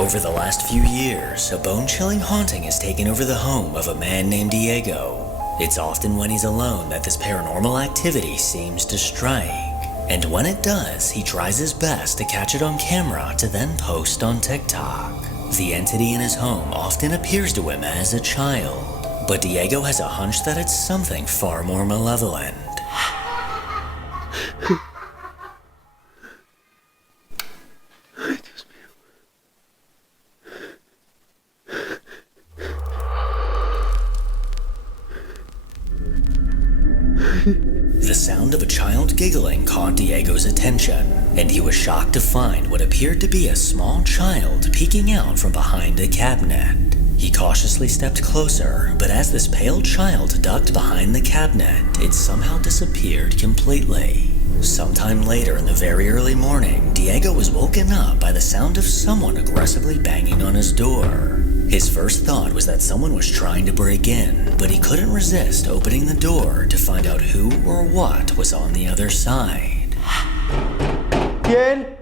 Over the last few years, a bone-chilling haunting has taken over the home of a man named Diego. It's often when he's alone that this paranormal activity seems to strike. And when it does, he tries his best to catch it on camera to then post on TikTok. The entity in his home often appears to him as a child, but Diego has a hunch that it's something far more malevolent. The sound of a child giggling caught Diego's attention, and he was shocked to find what appeared to be a small child peeking out from behind a cabinet. He cautiously stepped closer, but as this pale child ducked behind the cabinet, it somehow disappeared completely. Sometime later in the very early morning, Diego was woken up by the sound of someone aggressively banging on his door. His first thought was that someone was trying to break in, but he couldn't resist opening the door to find out who or what was on the other side. ¿Quién?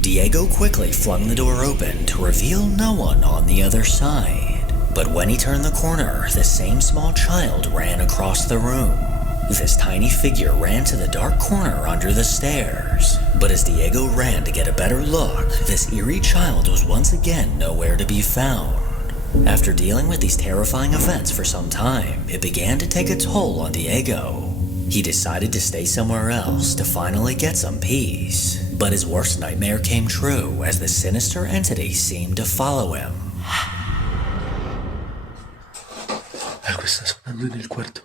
Diego quickly flung the door open to reveal no one on the other side. But when he turned the corner, the same small child ran across the room. This tiny figure ran to the dark corner under the stairs. But as Diego ran to get a better look, this eerie child was once again nowhere to be found. After dealing with these terrifying events for some time, it began to take a toll on Diego. He decided to stay somewhere else to finally get some peace. But his worst nightmare came true as the sinister entity seemed to follow him. Algo está sonando en el cuarto.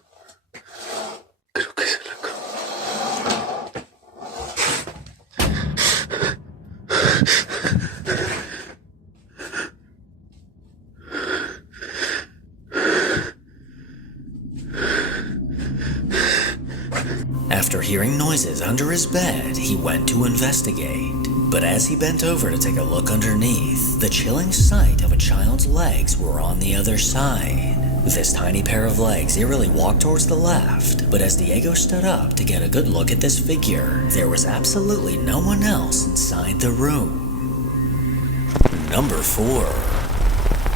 Creo que es la cama. After hearing noises under his bed, he went to investigate. But as he bent over to take a look underneath, the chilling sight of a child's legs were on the other side. This tiny pair of legs eerily walked towards the left, but as Diego stood up to get a good look at this figure, there was absolutely no one else inside the room. Number 4.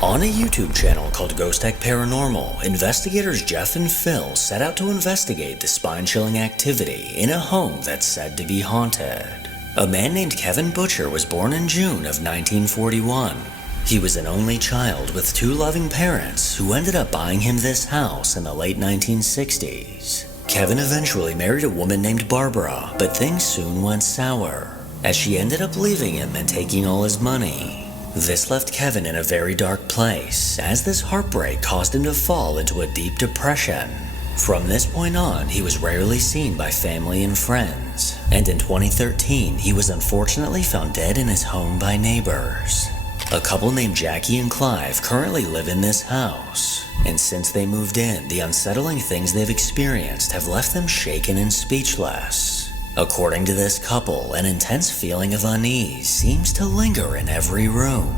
On a YouTube channel called Ghost Tech Paranormal, investigators Jeff and Phil set out to investigate the spine-chilling activity in a home that's said to be haunted. A man named Kevin Butcher was born in June of 1941. He was an only child with 2 loving parents who ended up buying him this house in the late 1960s. Kevin eventually married a woman named Barbara, but things soon went sour, as she ended up leaving him and taking all his money. This left Kevin in a very dark place, as this heartbreak caused him to fall into a deep depression. From this point on, he was rarely seen by family and friends, and in 2013, he was unfortunately found dead in his home by neighbors. A couple named Jackie and Clive currently live in this house, and since they moved in, the unsettling things they've experienced have left them shaken and speechless. According to this couple, an intense feeling of unease seems to linger in every room.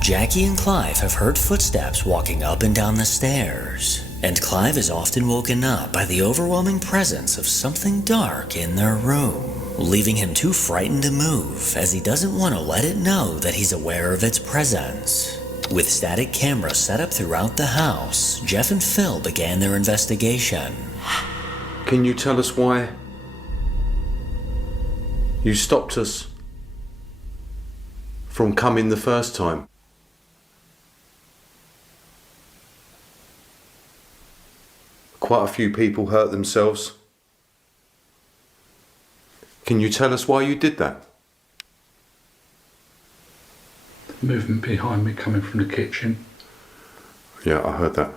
Jackie and Clive have heard footsteps walking up and down the stairs, and Clive is often woken up by the overwhelming presence of something dark in their room, leaving him too frightened to move as he doesn't want to let it know that he's aware of its presence. With static cameras set up throughout the house, Jeff and Phil began their investigation. Can you tell us why you stopped us from coming the first time? Quite a few people hurt themselves. Can you tell us why you did that? Movement behind me coming from the kitchen. Yeah, I heard that.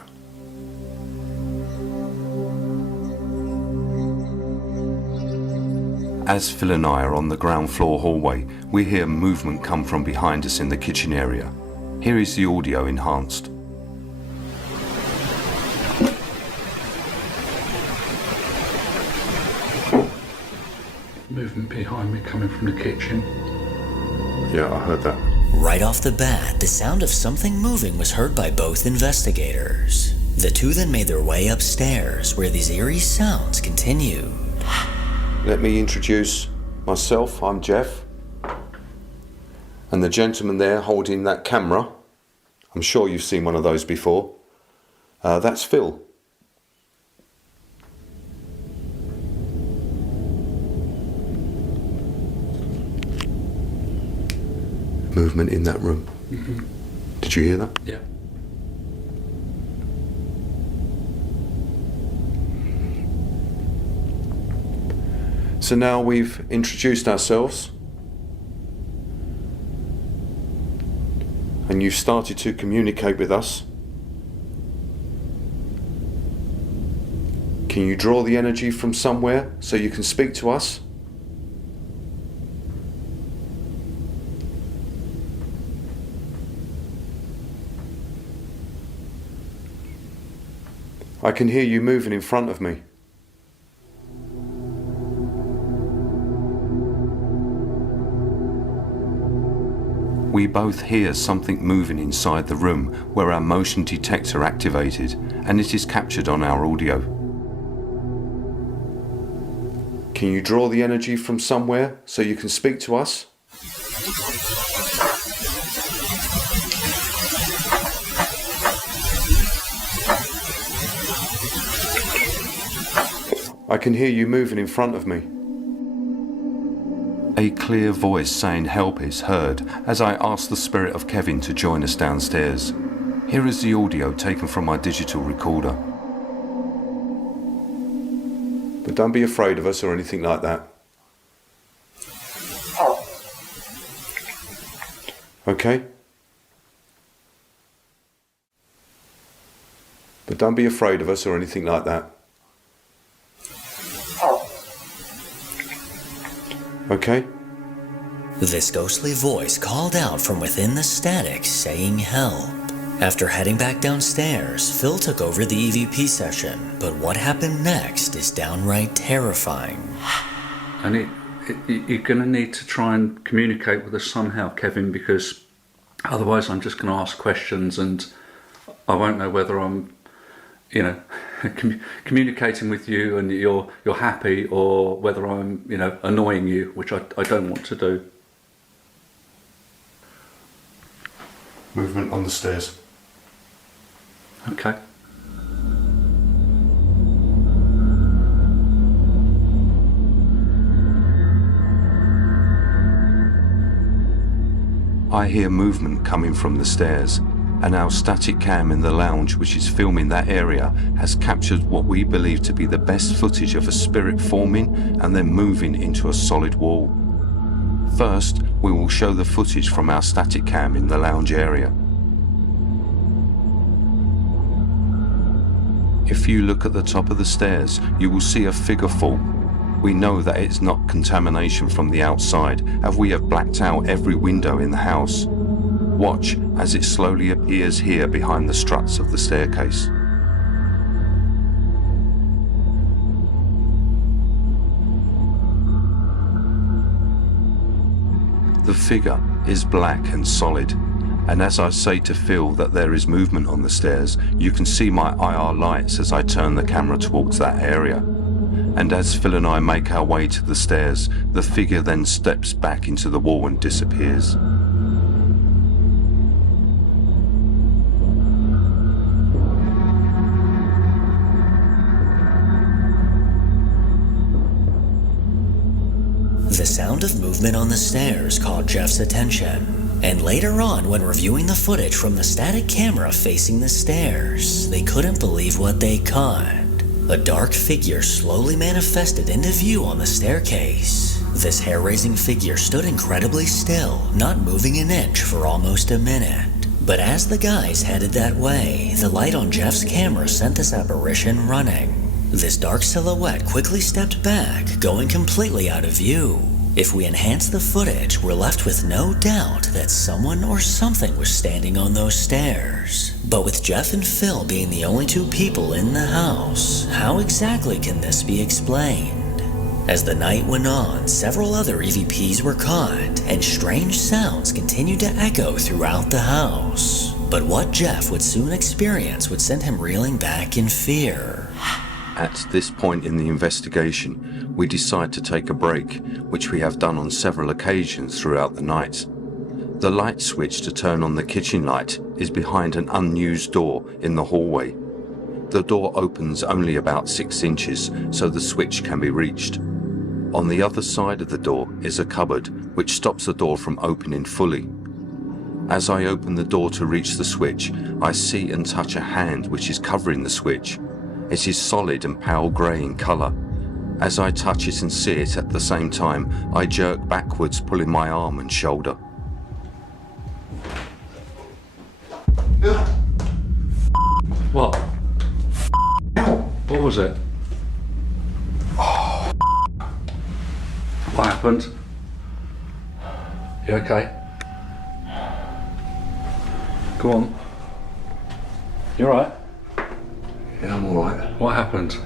As Phil and I are on the ground floor hallway, we hear movement come from behind us in the kitchen area. Here is the audio enhanced. movement behind me coming from the kitchen. Yeah, I heard that. Right off the bat, the sound of something moving was heard by both investigators. The two then made their way upstairs, where these eerie sounds continued. Let me introduce myself. I'm Jeff. And the gentleman there holding that camera, I'm sure you've seen one of those before. That's Phil. Movement in that room. Mm-hmm. Did you hear that? Yeah. So now we've introduced ourselves and you've started to communicate with us. Can you draw the energy from somewhere so you can speak to us? I can hear you moving in front of me. We both hear something moving inside the room where our motion detector activated, and it is captured on our audio. Can you draw the energy from somewhere so you can speak to us? I can hear you moving in front of me. A clear voice saying help is heard as I ask the spirit of Kevin to join us downstairs. Here is the audio taken from my digital recorder. But don't be afraid of us or anything like that. Okay? But don't be afraid of us or anything like that. Okay? This ghostly voice called out from within the static, saying help. After heading back downstairs, Phil took over the EVP session, but what happened next is downright terrifying. And you're going to need to try and communicate with us somehow, Kevin, because otherwise I'm just going to ask questions and I won't know whether I'm, communicating with you and you're happy, or whether I'm, annoying you, which I don't want to do. Movement on the stairs. Okay. I hear movement coming from the stairs, and our static cam in the lounge, which is filming that area, has captured what we believe to be the best footage of a spirit forming and then moving into a solid wall. First, we will show the footage from our static cam in the lounge area. If you look at the top of the stairs, you will see a figure form. We know that it's not contamination from the outside, as we have blacked out every window in the house. Watch as it slowly appears here behind the struts of the staircase. The figure is black and solid, and as I say to Phil that there is movement on the stairs, you can see my IR lights as I turn the camera towards that area. And as Phil and I make our way to the stairs, the figure then steps back into the wall and disappears. The sound of movement on the stairs caught Jeff's attention, and later on, when reviewing the footage from the static camera facing the stairs, they couldn't believe what they caught. A dark figure slowly manifested into view on the staircase. This hair-raising figure stood incredibly still, not moving an inch for almost a minute. But as the guys headed that way, the light on Jeff's camera sent this apparition running. This dark silhouette quickly stepped back, going completely out of view. If we enhance the footage, we're left with no doubt that someone or something was standing on those stairs. But with Jeff and Phil being the only two people in the house, how exactly can this be explained? As the night went on, several other EVPs were caught, and strange sounds continued to echo throughout the house. But what Jeff would soon experience would send him reeling back in fear. At this point in the investigation, we decide to take a break, which we have done on several occasions throughout the night. The light switch to turn on the kitchen light is behind an unused door in the hallway. The door opens only about 6 inches, so the switch can be reached. On the other side of the door is a cupboard, which stops the door from opening fully. As I open the door to reach the switch, I see and touch a hand which is covering the switch. It is solid and pale grey in colour. As I touch it and see it at the same time, I jerk backwards, pulling my arm and shoulder. What? What was it? What happened? You okay? Go on. You alright? Yeah, I'm alright. What happened?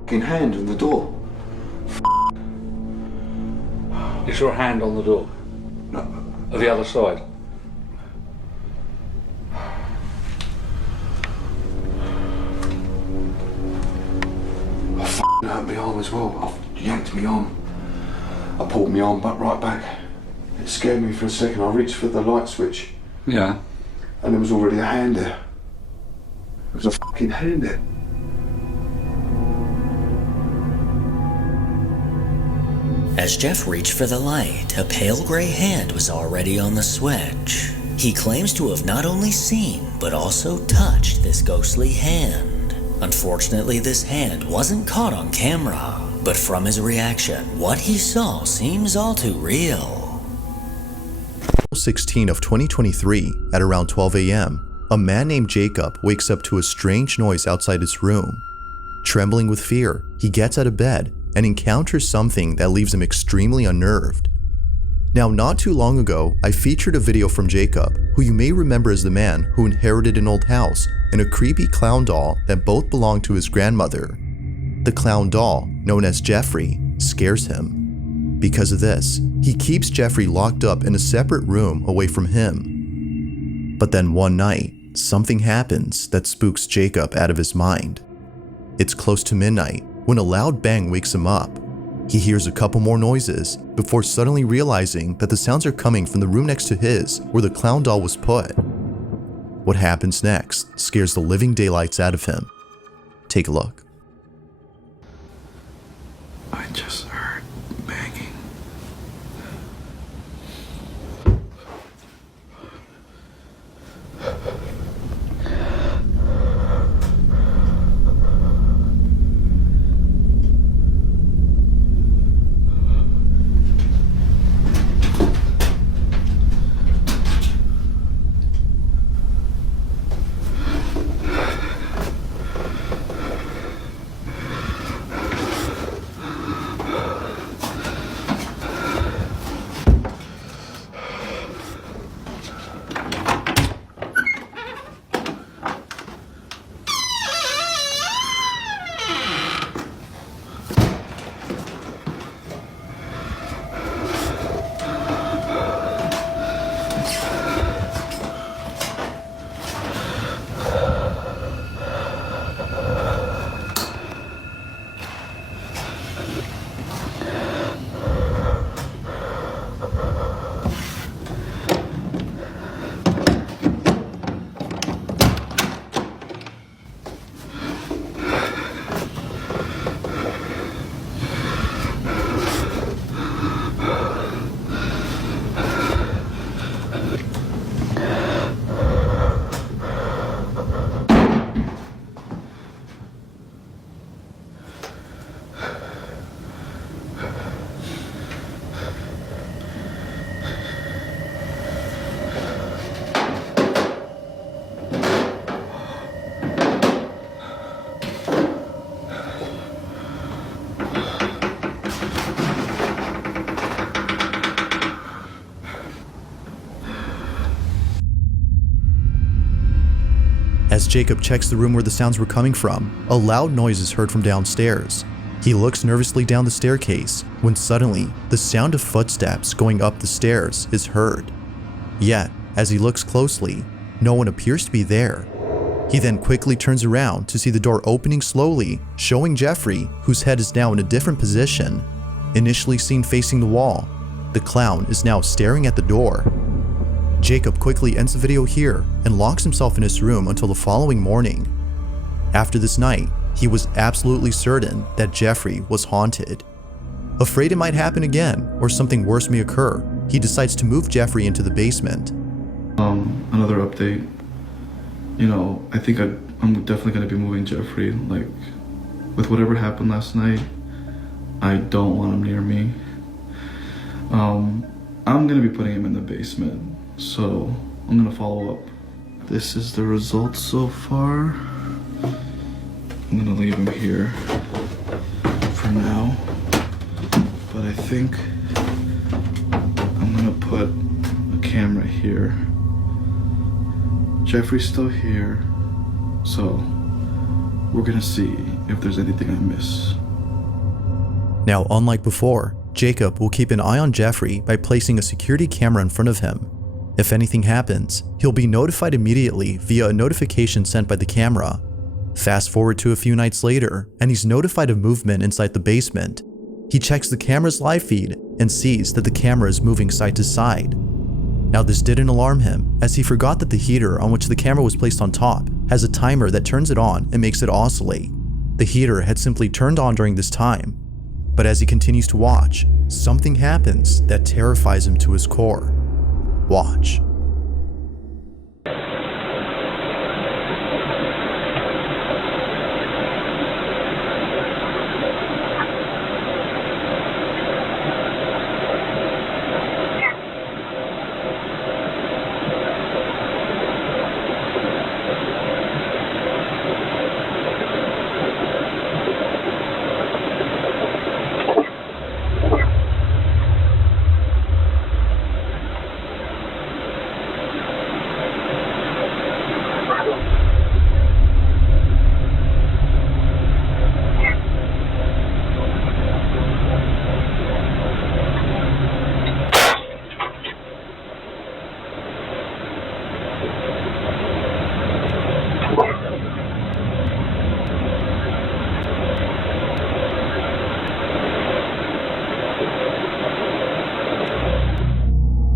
Fucking hand on the door. You saw a hand on the door? No. Of the other side? I fucking hurt my arm as well. I yanked my arm. I pulled my arm back right back. It scared me for a second. I reached for the light switch Yeah. and there was already a hand there. There was a fucking hand there. As Jeff reached for the light, a pale gray hand was already on the switch. He claims to have not only seen, but also touched this ghostly hand. Unfortunately, this hand wasn't caught on camera, but from his reaction, what he saw seems all too real. April 16 of 2023, at around 12 a.m., a man named Jacob wakes up to a strange noise outside his room. Trembling with fear, he gets out of bed and encounters something that leaves him extremely unnerved. Now, not too long ago, I featured a video from Jacob, who you may remember as the man who inherited an old house and a creepy clown doll that both belonged to his grandmother. The clown doll, known as Jeffrey, scares him. Because of this, he keeps Jeffrey locked up in a separate room away from him. But then one night, something happens that spooks Jacob out of his mind. It's close to midnight when a loud bang wakes him up. He hears a couple more noises before suddenly realizing that the sounds are coming from the room next to his where the clown doll was put. What happens next scares the living daylights out of him. Take a look. I just heard banging. As Jacob checks the room where the sounds were coming from, a loud noise is heard from downstairs. He looks nervously down the staircase when suddenly the sound of footsteps going up the stairs is heard. Yet, as he looks closely, no one appears to be there. He then quickly turns around to see the door opening slowly, showing Jeffrey, whose head is now in a different position. Initially seen facing the wall, the clown is now staring at the door. Jacob quickly ends the video here and locks himself in his room until the following morning. After this night, he was absolutely certain that Jeffrey was haunted. Afraid it might happen again or something worse may occur, he decides to move Jeffrey into the basement. Another update. I think I'm definitely going to be moving Jeffrey. Like, with whatever happened last night, I don't want him near me. I'm going to be putting him in the basement, so I'm going to follow up. This is the results so far. I'm going to leave him here for now, but I think I'm going to put a camera here. Jeffrey's still here, so we're gonna see if there's anything I miss. Now, unlike before, Jacob will keep an eye on Jeffrey by placing a security camera in front of him. If anything happens, he'll be notified immediately via a notification sent by the camera. Fast forward to a few nights later, and he's notified of movement inside the basement. He checks the camera's live feed and sees that the camera is moving side to side. Now, this didn't alarm him, as he forgot that the heater on which the camera was placed on top has a timer that turns it on and makes it oscillate. The heater had simply turned on during this time. But as he continues to watch, something happens that terrifies him to his core. Watch.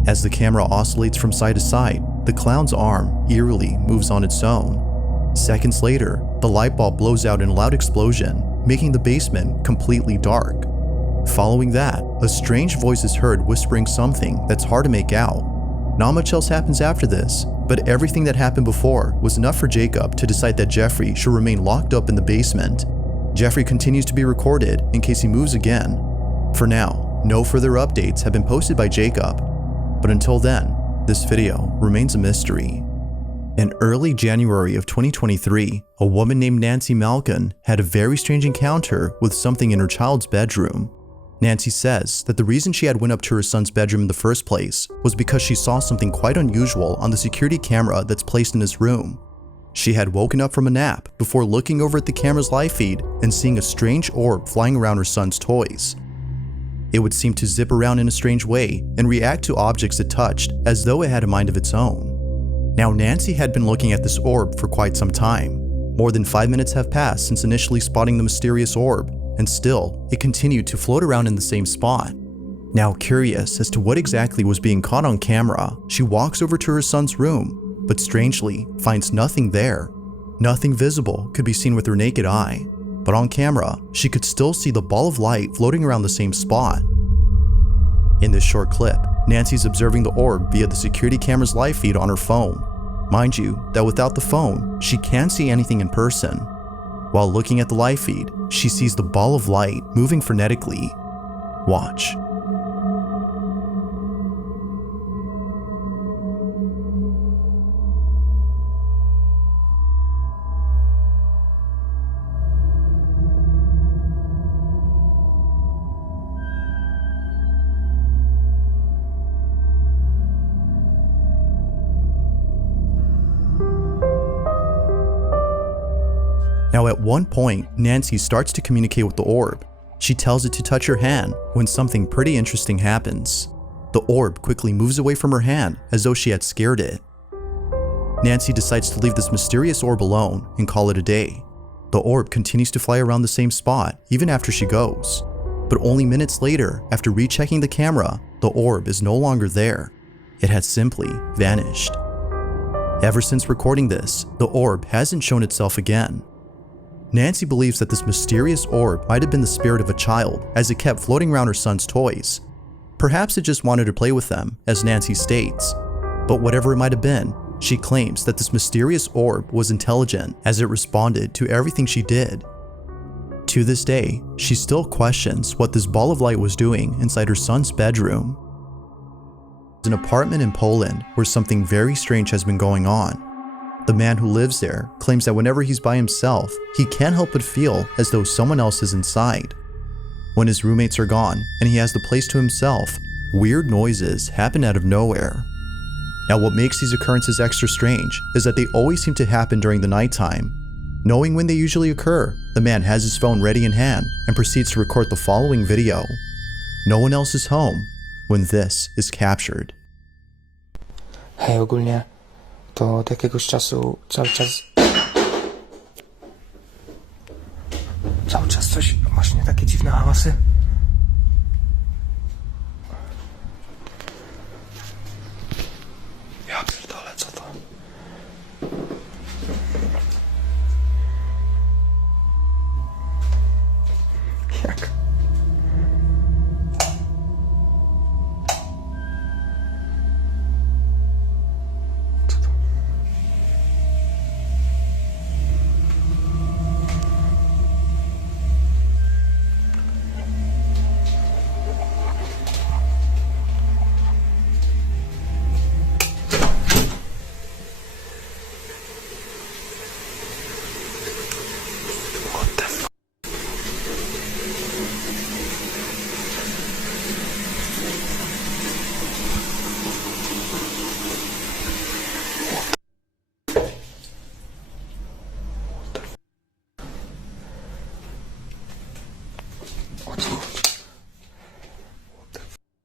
As the camera oscillates from side to side, the clown's arm eerily moves on its own. Seconds later, the light bulb blows out in a loud explosion, making the basement completely dark. Following that, a strange voice is heard whispering something that's hard to make out. Not much else happens after this, but everything that happened before was enough for Jacob to decide that Jeffrey should remain locked up in the basement. Jeffrey continues to be recorded in case he moves again. For now, no further updates have been posted by Jacob. But until then, this video remains a mystery. In early January of 2023, a woman named Nancy Malkin had a very strange encounter with something in her child's bedroom. Nancy says that the reason she had went up to her son's bedroom in the first place was because she saw something quite unusual on the security camera that's placed in his room. She had woken up from a nap before looking over at the camera's live feed and seeing a strange orb flying around her son's toys. It would seem to zip around in a strange way and react to objects it touched as though it had a mind of its own. Now, Nancy had been looking at this orb for quite some time. More than 5 minutes have passed since initially spotting the mysterious orb, and still, it continued to float around in the same spot. Now, curious as to what exactly was being caught on camera, she walks over to her son's room, but strangely finds nothing there. Nothing visible could be seen with her naked eye. But on camera, she could still see the ball of light floating around the same spot. In this short clip, Nancy's observing the orb via the security camera's live feed on her phone. Mind you, that without the phone, she can't see anything in person. While looking at the live feed, she sees the ball of light moving frenetically. Watch. Now, at one point, Nancy starts to communicate with the orb, She tells it to touch her hand when something pretty interesting happens. The orb quickly moves away from her hand as though she had scared it. Nancy decides to leave this mysterious orb alone and call it a day. The orb continues to fly around the same spot even after she goes. But only minutes later, after rechecking the camera, the orb is no longer there. It had simply vanished. Ever since recording this, the orb hasn't shown itself again. Nancy believes that this mysterious orb might have been the spirit of a child as it kept floating around her son's toys. Perhaps it just wanted to play with them, as Nancy states. But whatever it might have been, she claims that this mysterious orb was intelligent as it responded to everything she did. To this day, she still questions what this ball of light was doing inside her son's bedroom. An apartment in Poland where something very strange has been going on. The man who lives there claims that whenever he's by himself, he can't help but feel as though someone else is inside. When his roommates are gone and he has the place to himself, weird noises happen out of nowhere. Now, what makes these occurrences extra strange is that they always seem to happen during the nighttime. Knowing when they usually occur, the man has his phone ready in hand and proceeds to record the following video. No one else is home when this is captured. Hej, ogólnie to od jakiegoś czasu cały czas coś, właśnie takie dziwne hałasy. Ja pierdolę, co to? Jak? Co to? What the f... O co chodzi? What the f...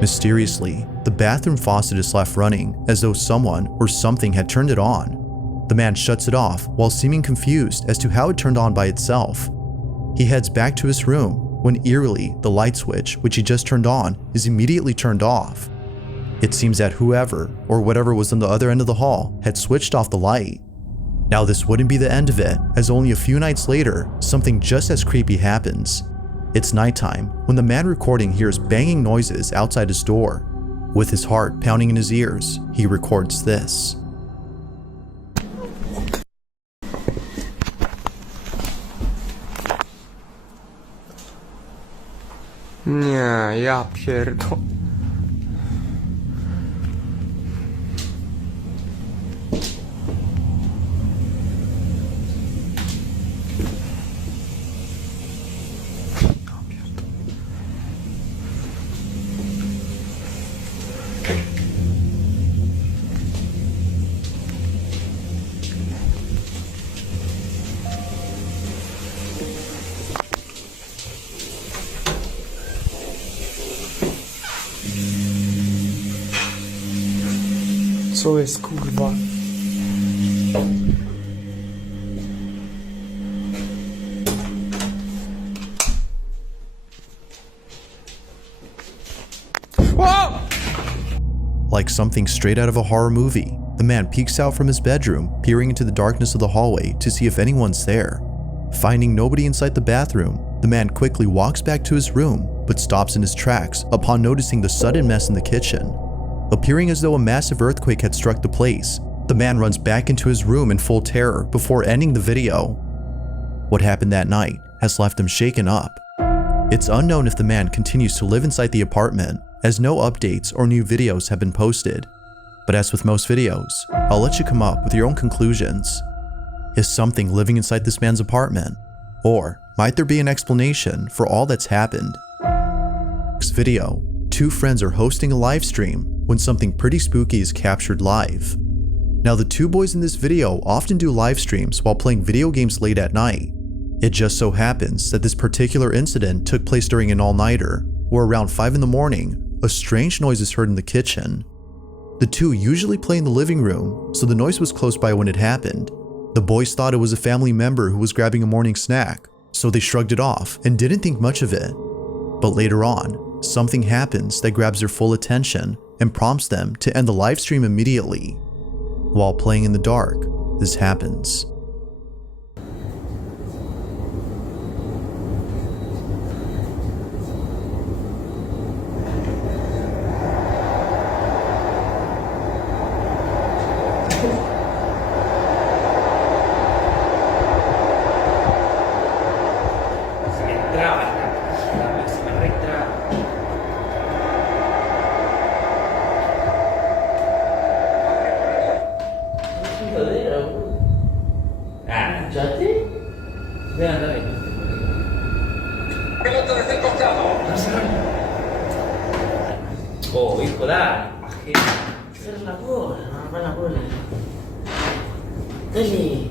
Mysteriously, the bathroom faucet is left running as though someone or something had turned it on. The man shuts it off while seeming confused as to how it turned on by itself. He heads back to his room when eerily the light switch, which he just turned on, is immediately turned off. It seems that whoever or whatever was on the other end of the hall had switched off the light. Now, this wouldn't be the end of it, as only a few nights later, something just as creepy happens. It's nighttime when the man recording hears banging noises outside his door. With his heart pounding in his ears, he records this. Nie, ja pierdolę. Co jest, kurwa? Like something straight out of a horror movie, the man peeks out from his bedroom, peering into the darkness of the hallway to see if anyone's there. Finding nobody inside the bathroom, the man quickly walks back to his room, but stops in his tracks upon noticing the sudden mess in the kitchen. Appearing as though a massive earthquake had struck the place, the man runs back into his room in full terror before ending the video. What happened that night has left him shaken up. It's unknown if the man continues to live inside the apartment, as no updates or new videos have been posted. But as with most videos, I'll let you come up with your own conclusions. Is something living inside this man's apartment? Or might there be an explanation for all that's happened? Next video, two friends are hosting a live stream when something pretty spooky is captured live. Now the two boys in this video often do live streams while playing video games late at night. It just so happens that this particular incident took place during an all-nighter, where around 5 in the morning, a strange noise is heard in the kitchen. The two usually play in the living room, so the noise was close by when it happened. The boys thought it was a family member who was grabbing a morning snack, so they shrugged it off and didn't think much of it. But later on, something happens that grabs their full attention and prompts them to end the live stream immediately. While playing in the dark, this happens. Oh, hijo, dale. Cierra la bola, no, la bola. Dale.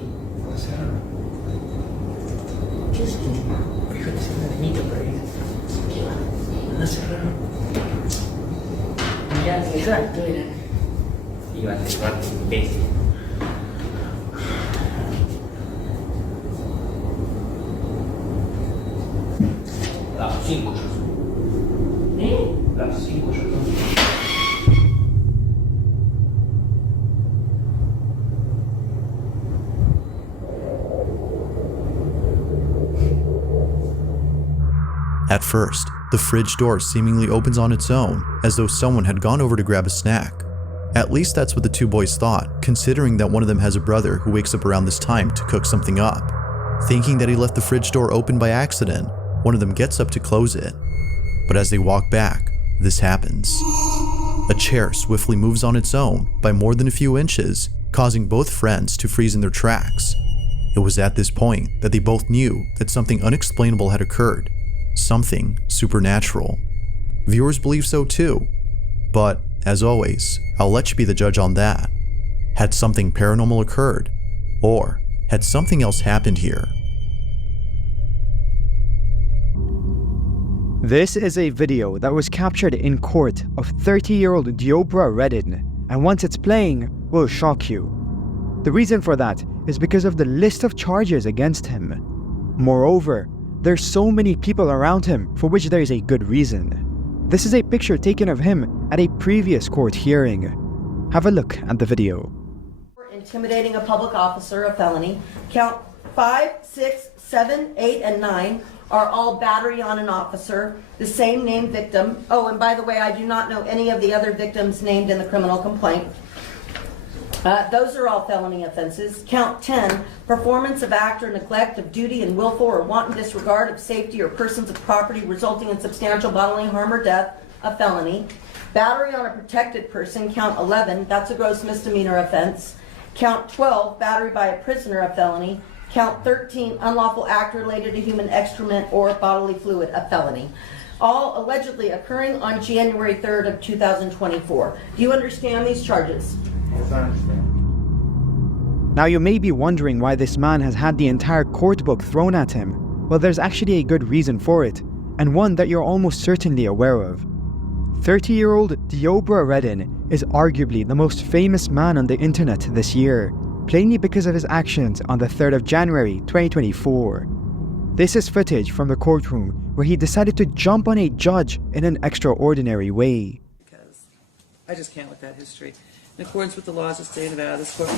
¿Qué es esto? Fíjate si hay un niño por ahí. ¿Qué va? Anda a cerrar. Mirá, exacto, era. Iba a cerrar, imbécil. Las 5 ya son. Las 5 ya son. At first, the fridge door seemingly opens on its own, as though someone had gone over to grab a snack. At least that's what the two boys thought, considering that one of them has a brother who wakes up around this time to cook something up. Thinking that he left the fridge door open by accident, one of them gets up to close it. But as they walk back, this happens. A chair swiftly moves on its own by more than a few inches, causing both friends to freeze in their tracks. It was at this point that they both knew that something unexplainable had occurred. Something supernatural. Viewers believe so too, but as always, I'll let you be the judge on that. Had something paranormal occurred, or had something else happened here? This is a video that was captured in court of 30-year-old Deobra Redden, and once it's playing, will shock you. The reason for that is because of the list of charges against him. Moreover, there's so many people around him for which there is a good reason. This is a picture taken of him at a previous court hearing. Have a look at the video. Intimidating a public officer, a felony. Count 5, 6, 7, 8, and 9 are all battery on an officer, the same named victim. Oh, and by the way, I do not know any of the other victims named in the criminal complaint. Those are all felony offenses. Count 10, performance of act or neglect of duty and willful or wanton disregard of safety or persons of property resulting in substantial bodily harm or death, a felony. Battery on a protected person, count 11, that's a gross misdemeanor offense. Count 12, battery by a prisoner, a felony. Count 13, unlawful act related to human excrement or bodily fluid, a felony. All allegedly occurring on January 3rd of 2024. Do you understand these charges? Yes, I understand. Now you may be wondering why this man has had the entire court book thrown at him. Well, there's actually a good reason for it, and one that you're almost certainly aware of. 30-year-old Deobra Redden is arguably the most famous man on the internet this year, plainly because of his actions on the 3rd of January 2024. This is footage from the courtroom where he decided to jump on a judge in an extraordinary way. Because I just can't with that history. In accordance with the laws of the state of Nevada, this court...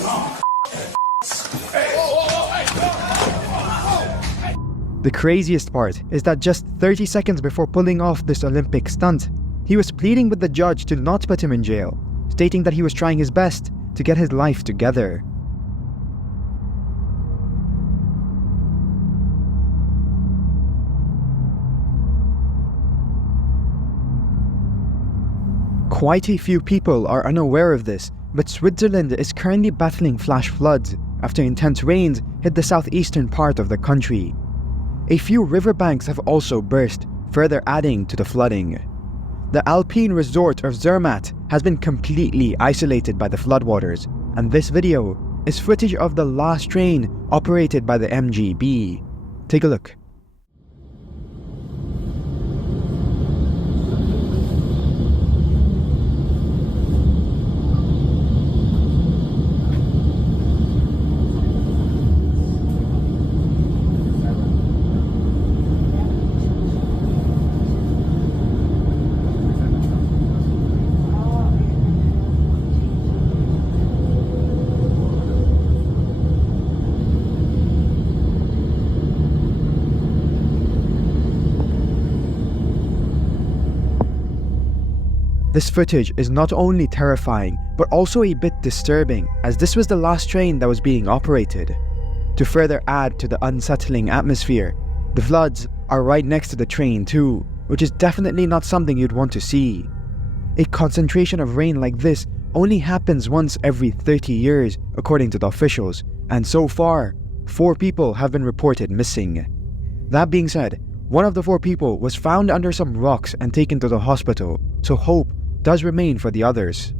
The craziest part is that just 30 seconds before pulling off this Olympic stunt, he was pleading with the judge to not put him in jail, stating that he was trying his best to get his life together. Quite a few people are unaware of this, but Switzerland is currently battling flash floods after intense rains hit the southeastern part of the country. A few riverbanks have also burst, further adding to the flooding. The Alpine resort of Zermatt has been completely isolated by the floodwaters, and this video is footage of the last train operated by the MGB. Take a look. This footage is not only terrifying, but also a bit disturbing, as this was the last train that was being operated. To further add to the unsettling atmosphere, the floods are right next to the train too, which is definitely not something you'd want to see. A concentration of rain like this only happens once every 30 years, according to the officials, and so far, 4 people have been reported missing. That being said, one of the 4 people was found under some rocks and taken to the hospital, so hope does remain for the others.